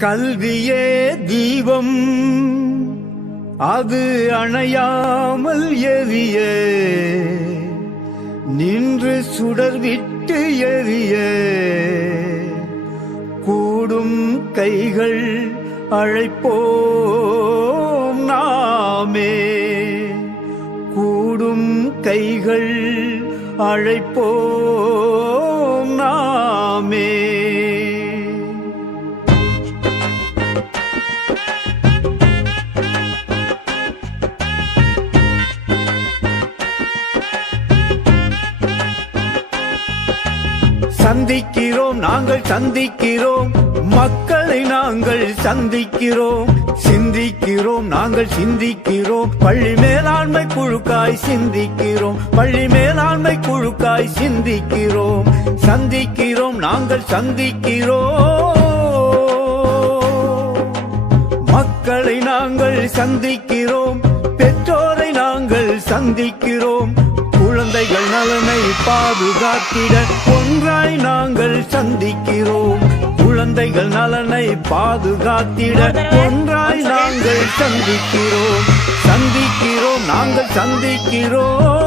கல்வியே தீபம் அது அணையாமல் எரிய நின்று சுடர் விட்டு எரிய கூடும் கைகள் அழைப்போம் நாமே கூடும் கைகள் அழைப்போம் நாமே. சந்திக்கிறோம் நாங்கள் சந்திக்கிறோம் மக்களை நாங்கள் சந்திக்கிறோம் சிந்திக்கிறோம் நாங்கள் சிந்திக்கிறோம் பள்ளி மேலாண்மை குழுக்காய் சிந்திக்கிறோம் பள்ளி மேலாண்மை குழுக்காய் சிந்திக்கிறோம் சந்திக்கிறோம் நாங்கள் சந்திக்கிறோம் மக்களை நாங்கள் சந்திக்கிறோம் பெற்றோரை நாங்கள் சந்திக்கிறோம் குழந்தைகள் நலனை பாதுகாத்திட ஒன்றாய் நாங்கள் சந்திக்கிறோம் குழந்தைகள் நலனை பாதுகாத்திட ஒன்றாய் நாங்கள் சந்திக்கிறோம் சந்திக்கிறோம் நாங்கள் சந்திக்கிறோம்.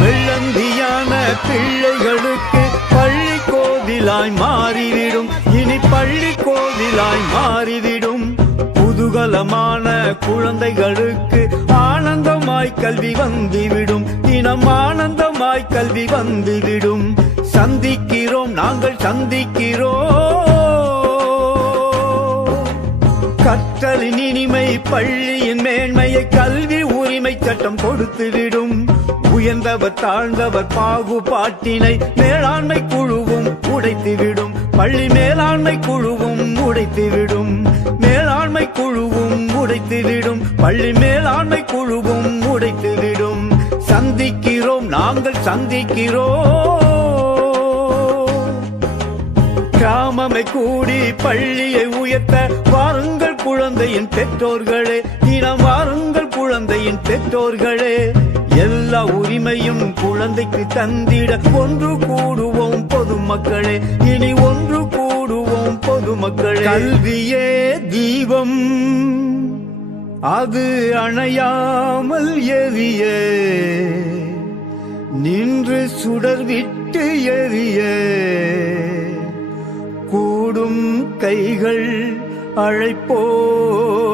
வெள்ளந்தியான பிள்ளைகளுக்கு பள்ளி கோவிலாய் மாறிவிடும் இனி பள்ளி கோவிலாய் மாறிவிடும் குதூகலமான குழந்தைகளுக்கு ஆனந்தமாய் கல்வி வந்துவிடும் தினம் ஆனந்தமாய் கல்வி வந்துவிடும் சந்திக்கிறோம் நாங்கள் சந்திக்கிறோம் கற்றலின் இனிமை பள்ளியின் மேன்மையை கல்வி உரிமை சட்டம் கொடுத்துவிடும் உயர்ந்தவர் தாழ்ந்தவர் பாகுபாட்டினை மேலாண்மை குழுவும் உடைத்துவிடும் பள்ளி மேலாண்மை குழுவும் உடைத்துவிடும் மேலாண்மை குழுவும் உடைத்துவிடும் பள்ளி மேலாண்மை குழுவும் உடைத்துவிடும் சந்திக்கிறோம் நாங்கள் சந்திக்கிறோம் கிராமமை கூடி பள்ளியை உயர்த்த வாருங்கள் குழந்தையின் பெற்றோர்களே தினம் வாருங்கள் குழந்தையின் பெற்றோர்களே எல்லா உரிமையும் குழந்தைக்கு தந்திட ஒன்று கூடுவோம் பொதுமக்களே இனி ஒன்று கூடுவோம் பொதுமக்களே. கல்வியே தீபம் அது அணையாமல் எரிய நின்று சுடர் விட்டு எரிய கூடும் கைகள் அழைப்போம்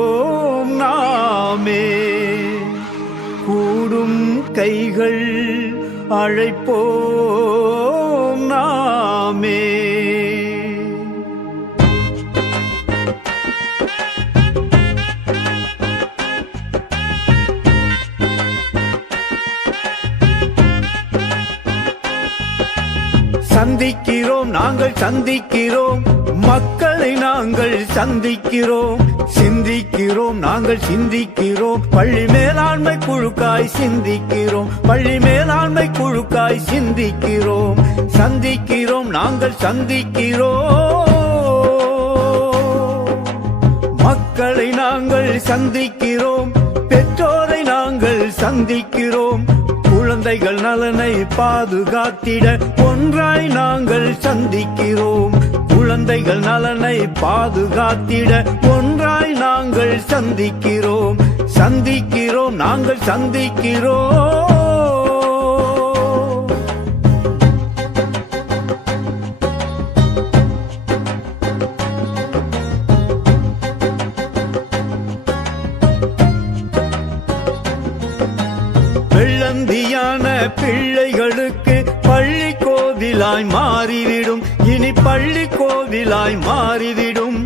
நாமே கூடும் கைகள் அழைப்போம் நாமே. சந்திக்கிறோம் நாங்கள் சந்திக்கிறோம் மக்களை நாங்கள் சந்திக்கிறோம் சிந்திக்கிறோம் நாங்கள் சிந்திக்கிறோம் பள்ளி மேலாண்மை குழுக்காய் சிந்திக்கிறோம் பள்ளி மேலாண்மை குழுக்காய் சிந்திக்கிறோம் சந்திக்கிறோம் நாங்கள் சந்திக்கிறோம் மக்களை நாங்கள் சந்திக்கிறோம் பெற்றோரை நாங்கள் சந்திக்கிறோம் குழந்தைகள் நலனை பாதுகாத்திட ஒன்றாய் நாங்கள் சந்திக்கிறோம் குழந்தைகள் நலனை பாதுகாத்திட ஒன்றாய் நாங்கள் சந்திக்கிறோம் சந்திக்கிறோம் நாங்கள் சந்திக்கிறோம். வெள்ளந்தியான பிள்ளைகளுக்கு பள்ளி கோவிலாய் மாறிவிடும் இனி பள்ளி கோவிலாய் மாறிவிடும்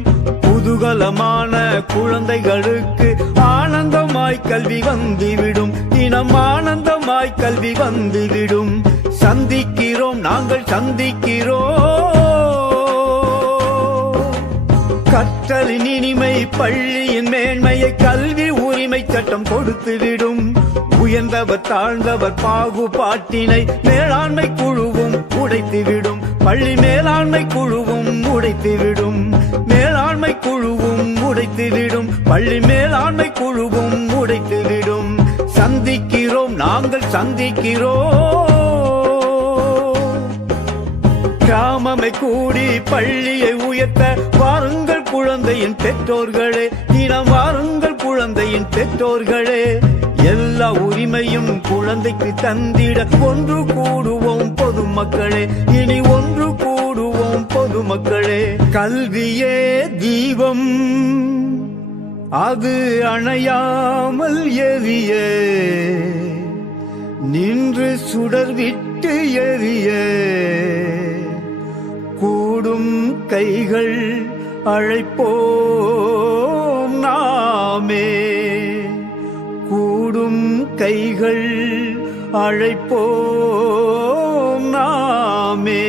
குதூகலமான குழந்தைகளுக்கு ஆனந்தமாய் கல்வி வந்துவிடும் தினம் ஆனந்தமாய் கல்வி வந்துவிடும் சந்திக்கிறோம் நாங்கள் சந்திக்கிறோம் கற்றலின் இனிமை பள்ளியின் மேன்மையை கல்வி உரிமை சட்டம் கொடுத்துவிடும் உயர்ந்தவர் தாழ்ந்தவர் பாகுபாட்டினை மேலாண்மை குழுவும் உடைத்துவிடும் பள்ளி மேலாண்மை குழுவும் உடைத்துவிடும் மேலாண்மை குழுவும் உடைத்துவிடும். பள்ளி மேலாண்மை குழுவும் உடைத்துவிடும். சந்திக்கிறோம், நாங்கள் சந்திக்கிறோம். கிராமமை கூடி பள்ளியை உயர்த்த வாருங்கள் குழந்தையின் பெற்றோர்களே, தினம் வாருங்கள் குழந்தையின் பெற்றோர்களே. எல்லா உரிமையும் குழந்தைக்கு தந்திட ஒன்று கூடுவோம் பொதுமக்களே, இனி ஒன்று கூடுவோம் பொதுமக்களே. கல்வியே தீபம், அது அணையாமல் எரிய, நின்று சுடர்விட்டு எரிய. கூடும் கைகள் அழைப்போம் நாமே, கூடும் கைகள் அழைப்போம் நாமே.